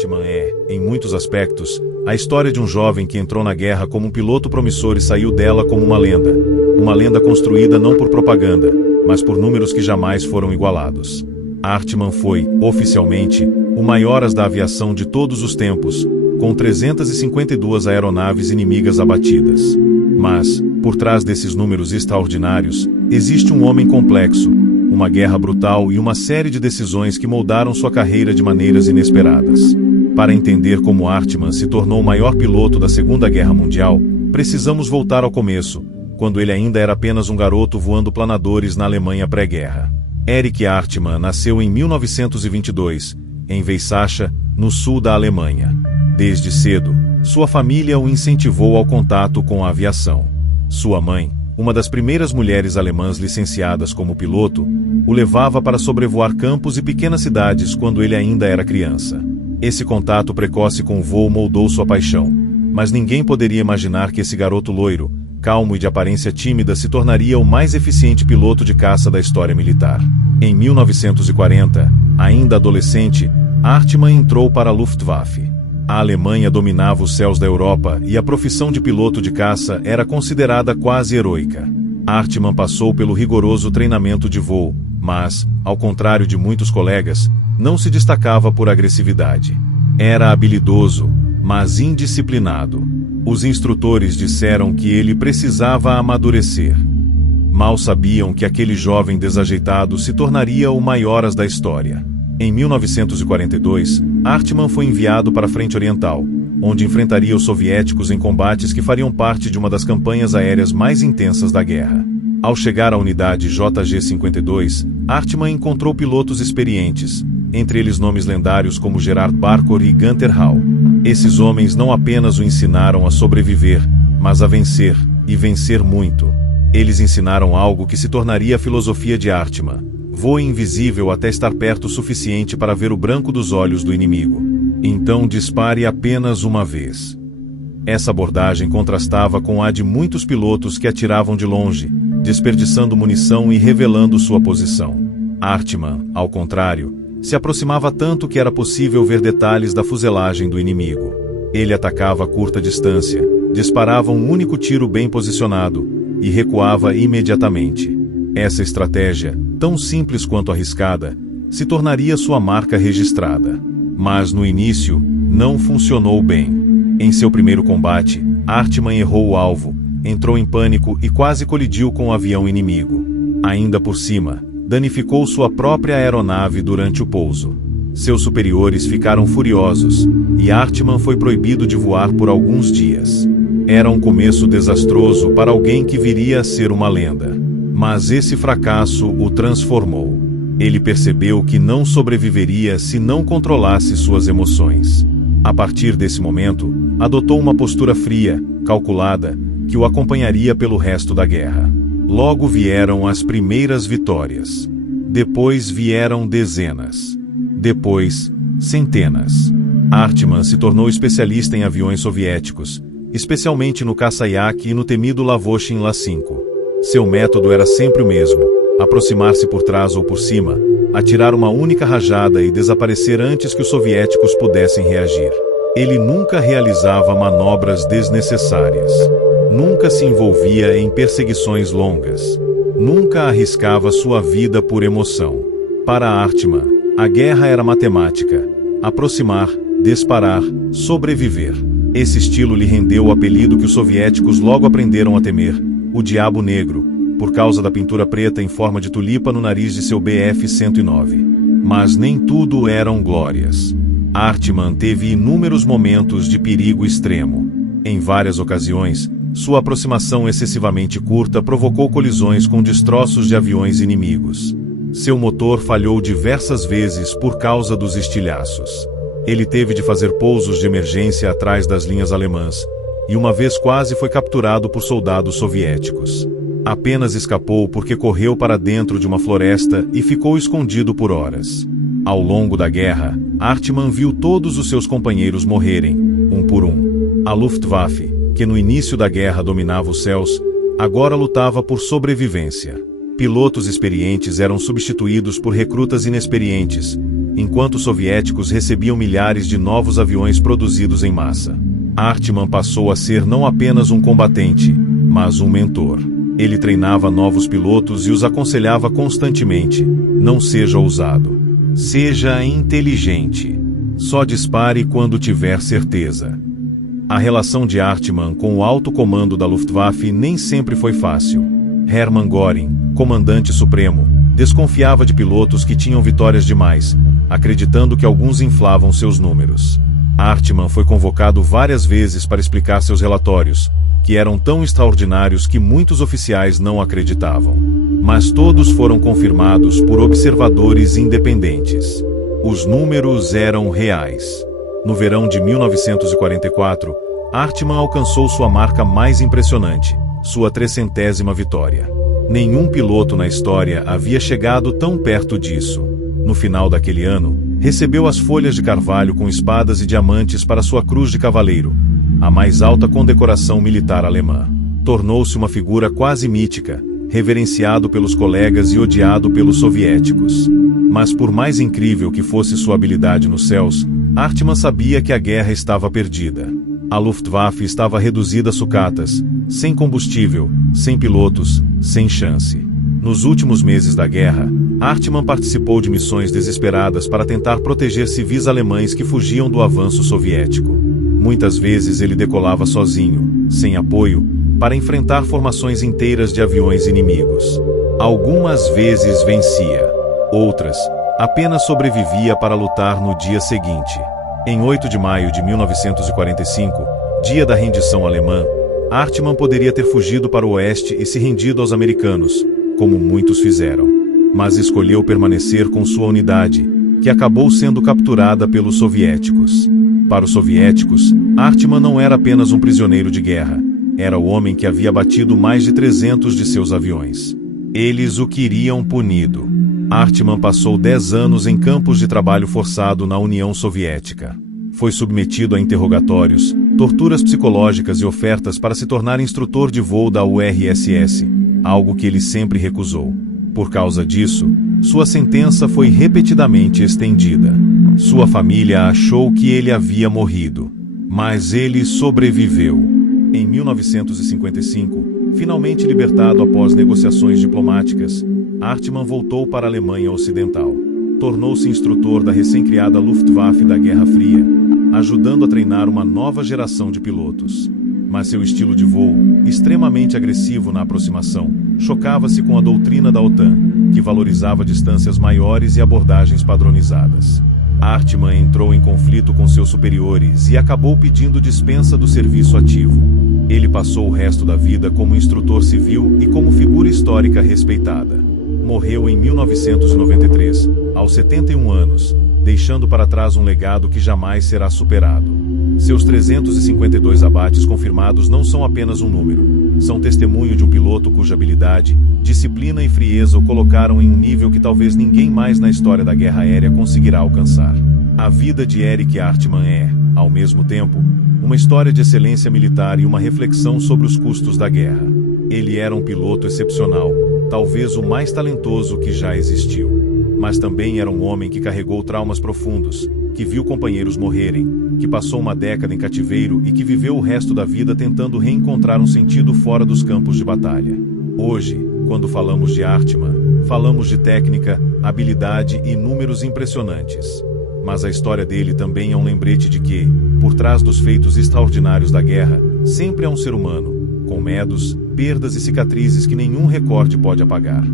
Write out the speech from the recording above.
Hartmann é, em muitos aspectos, a história de um jovem que entrou na guerra como um piloto promissor e saiu dela como uma lenda construída não por propaganda, mas por números que jamais foram igualados. Hartmann foi, oficialmente, o maior as da aviação de todos os tempos, com 352 aeronaves inimigas abatidas. Mas, por trás desses números extraordinários, existe um homem complexo, uma guerra brutal e uma série de decisões que moldaram sua carreira de maneiras inesperadas. Para entender como Hartmann se tornou o maior piloto da Segunda Guerra Mundial, precisamos voltar ao começo, quando ele ainda era apenas um garoto voando planadores na Alemanha pré-guerra. Erich Hartmann nasceu em 1922, em Weissach, no sul da Alemanha. Desde cedo, sua família o incentivou ao contato com a aviação. Sua mãe, uma das primeiras mulheres alemãs licenciadas como piloto, o levava para sobrevoar campos e pequenas cidades quando ele ainda era criança. Esse contato precoce com o voo moldou sua paixão, mas ninguém poderia imaginar que esse garoto loiro, calmo e de aparência tímida, se tornaria o mais eficiente piloto de caça da história militar. Em 1940, ainda adolescente, Hartmann entrou para a Luftwaffe. A Alemanha dominava os céus da Europa e a profissão de piloto de caça era considerada quase heroica. Hartmann passou pelo rigoroso treinamento de voo, mas, ao contrário de muitos colegas, não se destacava por agressividade. Era habilidoso, mas indisciplinado. Os instrutores disseram que ele precisava amadurecer. Mal sabiam que aquele jovem desajeitado se tornaria o maior as da história. Em 1942, Hartmann foi enviado para a Frente Oriental, onde enfrentaria os soviéticos em combates que fariam parte de uma das campanhas aéreas mais intensas da guerra. Ao chegar à unidade JG-52, Hartmann encontrou pilotos experientes, entre eles nomes lendários como Gerhard Barkor e Günther Hall. Esses homens não apenas o ensinaram a sobreviver, mas a vencer, e vencer muito. Eles ensinaram algo que se tornaria a filosofia de Hartmann: voe invisível até estar perto o suficiente para ver o branco dos olhos do inimigo. Então dispare apenas uma vez. Essa abordagem contrastava com a de muitos pilotos que atiravam de longe, desperdiçando munição e revelando sua posição. Hartmann, ao contrário, se aproximava tanto que era possível ver detalhes da fuselagem do inimigo. Ele atacava a curta distância, disparava um único tiro bem posicionado e recuava imediatamente. Essa estratégia, tão simples quanto arriscada, se tornaria sua marca registrada. Mas no início, não funcionou bem. Em seu primeiro combate, Hartmann errou o alvo, entrou em pânico e quase colidiu com o avião inimigo. Ainda por cima, danificou sua própria aeronave durante o pouso. Seus superiores ficaram furiosos, e Hartmann foi proibido de voar por alguns dias. Era um começo desastroso para alguém que viria a ser uma lenda. Mas esse fracasso o transformou. Ele percebeu que não sobreviveria se não controlasse suas emoções. A partir desse momento, adotou uma postura fria, calculada, que o acompanharia pelo resto da guerra. Logo vieram as primeiras vitórias. Depois vieram dezenas. Depois, centenas. Hartmann se tornou especialista em aviões soviéticos, especialmente no caça-iaque e no temido Lavoshin La-5. Seu método era sempre o mesmo: aproximar-se por trás ou por cima, atirar uma única rajada e desaparecer antes que os soviéticos pudessem reagir. Ele nunca realizava manobras desnecessárias. Nunca se envolvia em perseguições longas. Nunca arriscava sua vida por emoção. Para Hartmann, a guerra era matemática: aproximar, disparar, sobreviver. Esse estilo lhe rendeu o apelido que os soviéticos logo aprenderam a temer: o Diabo Negro, por causa da pintura preta em forma de tulipa no nariz de seu Bf-109. Mas nem tudo eram glórias. Hartmann teve inúmeros momentos de perigo extremo. Em várias ocasiões, sua aproximação excessivamente curta provocou colisões com destroços de aviões inimigos. Seu motor falhou diversas vezes por causa dos estilhaços. Ele teve de fazer pousos de emergência atrás das linhas alemãs, e uma vez quase foi capturado por soldados soviéticos. Apenas escapou porque correu para dentro de uma floresta e ficou escondido por horas. Ao longo da guerra, Hartmann viu todos os seus companheiros morrerem, um por um. A Luftwaffe, que no início da guerra dominava os céus, agora lutava por sobrevivência. Pilotos experientes eram substituídos por recrutas inexperientes, enquanto os soviéticos recebiam milhares de novos aviões produzidos em massa. Hartmann passou a ser não apenas um combatente, mas um mentor. Ele treinava novos pilotos e os aconselhava constantemente: não seja ousado. Seja inteligente. Só dispare quando tiver certeza. A relação de Hartmann com o alto comando da Luftwaffe nem sempre foi fácil. Hermann Göring, comandante supremo, desconfiava de pilotos que tinham vitórias demais, acreditando que alguns inflavam seus números. Hartmann foi convocado várias vezes para explicar seus relatórios, que eram tão extraordinários que muitos oficiais não acreditavam. Mas todos foram confirmados por observadores independentes. Os números eram reais. No verão de 1944, Hartmann alcançou sua marca mais impressionante, sua 300ª vitória. Nenhum piloto na história havia chegado tão perto disso. No final daquele ano, recebeu as folhas de carvalho com espadas e diamantes para sua cruz de cavaleiro, a mais alta condecoração militar alemã. Tornou-se uma figura quase mítica, reverenciado pelos colegas e odiado pelos soviéticos. Mas por mais incrível que fosse sua habilidade nos céus, Hartmann sabia que a guerra estava perdida. A Luftwaffe estava reduzida a sucatas, sem combustível, sem pilotos, sem chance. Nos últimos meses da guerra, Hartmann participou de missões desesperadas para tentar proteger civis alemães que fugiam do avanço soviético. Muitas vezes ele decolava sozinho, sem apoio, para enfrentar formações inteiras de aviões inimigos. Algumas vezes vencia, outras, apenas sobrevivia para lutar no dia seguinte. Em 8 de maio de 1945, dia da rendição alemã, Hartmann poderia ter fugido para o oeste e se rendido aos americanos, como muitos fizeram. Mas escolheu permanecer com sua unidade, que acabou sendo capturada pelos soviéticos. Para os soviéticos, Hartmann não era apenas um prisioneiro de guerra, era o homem que havia batido mais de 300 de seus aviões. Eles o queriam punido. Hartmann passou 10 anos em campos de trabalho forçado na União Soviética. Foi submetido a interrogatórios, torturas psicológicas e ofertas para se tornar instrutor de voo da URSS, algo que ele sempre recusou. Por causa disso, sua sentença foi repetidamente estendida. Sua família achou que ele havia morrido, mas ele sobreviveu. Em 1955, finalmente libertado após negociações diplomáticas, Hartmann voltou para a Alemanha Ocidental. Tornou-se instrutor da recém-criada Luftwaffe da Guerra Fria, ajudando a treinar uma nova geração de pilotos. Mas seu estilo de voo, extremamente agressivo na aproximação, chocava-se com a doutrina da OTAN, que valorizava distâncias maiores e abordagens padronizadas. Hartmann entrou em conflito com seus superiores e acabou pedindo dispensa do serviço ativo. Ele passou o resto da vida como instrutor civil e como figura histórica respeitada. Morreu em 1993, aos 71 anos, deixando para trás um legado que jamais será superado. Seus 352 abates confirmados não são apenas um número, são testemunho de um piloto cuja habilidade, disciplina e frieza o colocaram em um nível que talvez ninguém mais na história da guerra aérea conseguirá alcançar. A vida de Erich Hartmann é, ao mesmo tempo, uma história de excelência militar e uma reflexão sobre os custos da guerra. Ele era um piloto excepcional, talvez o mais talentoso que já existiu. Mas também era um homem que carregou traumas profundos, que viu companheiros morrerem, que passou uma década em cativeiro e que viveu o resto da vida tentando reencontrar um sentido fora dos campos de batalha. Hoje, quando falamos de Hartmann, falamos de técnica, habilidade e números impressionantes. Mas a história dele também é um lembrete de que, por trás dos feitos extraordinários da guerra, sempre há um ser humano, com medos, perdas e cicatrizes que nenhum recorde pode apagar.